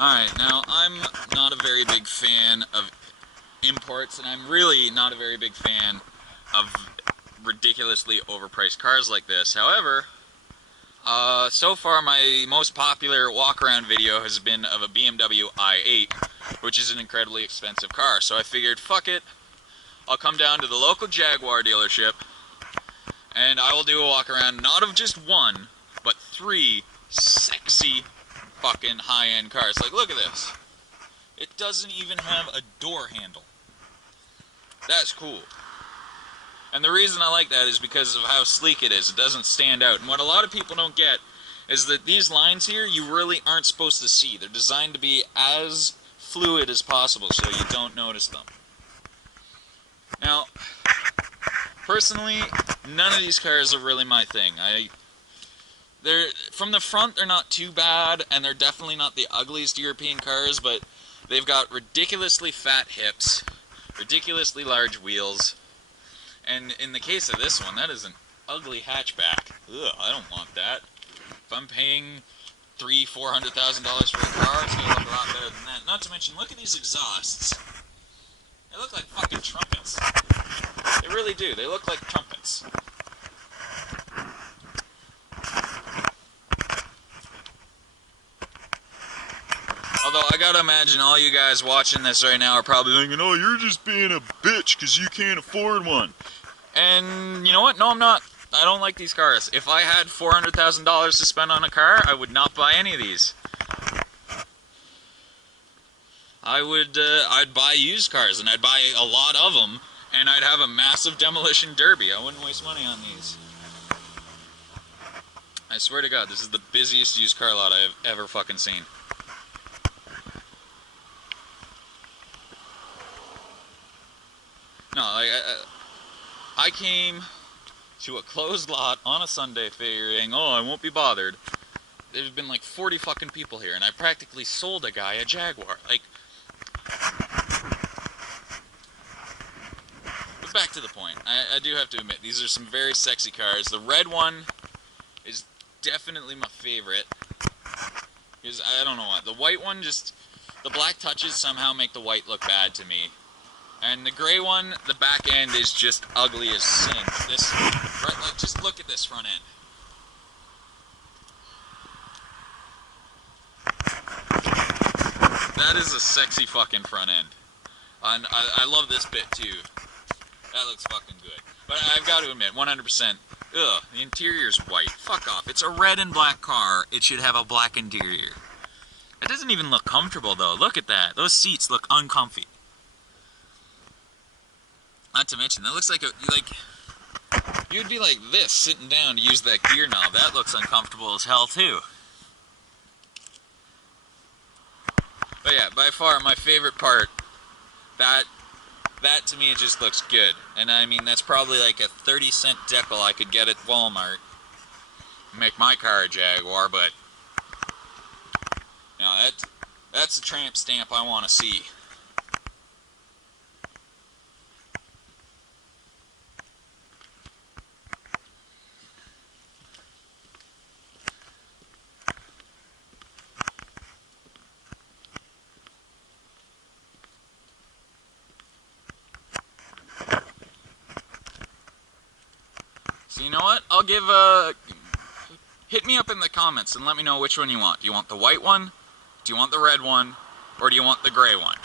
Alright, now I'm not a very big fan of imports, and I'm really not a very big fan of ridiculously overpriced cars like this. However, so far my most popular walk-around video has been of a BMW i8, which is an incredibly expensive car. So I figured, fuck it, I'll come down to the local Jaguar dealership, and I will do a walk-around, not of just one, but 3 sexy fucking high-end cars. Like, look at this. It doesn't even have a door handle. That's cool. And the reason I like that is because of how sleek it is. It doesn't stand out. And what a lot of people don't get is that these lines here, you really aren't supposed to see. They're designed to be as fluid as possible so you don't notice them. Now, personally, none of these cars are really my thing. From the front, they're not too bad, and they're definitely not the ugliest European cars, but they've got ridiculously fat hips, ridiculously large wheels, and in the case of this one, that is an ugly hatchback. Ugh, I don't want that. If I'm paying $300,000-$400,000 for a car, it's gonna look a lot better than that. Not to mention, look at these exhausts. They look like fucking trumpets. They really do. They look like trumpets. Although, I gotta imagine all you guys watching this right now are probably thinking, oh, you're just being a bitch because you can't afford one. And, you know what? No, I'm not. I don't like these cars. If I had $400,000 to spend on a car, I would not buy any of these. I'd buy used cars, and I'd buy a lot of them, and I'd have a massive demolition derby. I wouldn't waste money on these. I swear to God, this is the busiest used car lot I've ever fucking seen. No, like, I came to a closed lot on a Sunday figuring, oh, I won't be bothered. There's been like 40 fucking people here, and I practically sold a guy a Jaguar. Like, but back to the point. I do have to admit, these are some very sexy cars. The red one is definitely my favorite. Because, I don't know what, the white one just, the black touches somehow make the white look bad to me. And the gray one, the back end is just ugly as sin. This, right, like, just look at this front end. That is a sexy fucking front end. And I love this bit too. That looks fucking good. But I've got to admit, 100%, ugh, the interior's white. Fuck off. It's a red and black car. It should have a black interior. It doesn't even look comfortable though. Look at that. Those seats look uncomfy. Not to mention, that looks like you'd be like this, sitting down to use that gear knob. That looks uncomfortable as hell, too. But yeah, by far, my favorite part, that to me, it just looks good. And I mean, that's probably like a 30-cent decal I could get at Walmart. Make my car a Jaguar, but, you know, that's a tramp stamp I want to see. So you know what? I'll give hit me up in the comments and let me know which one you want. Do you want the white one? Do you want the red one? Or do you want the gray one?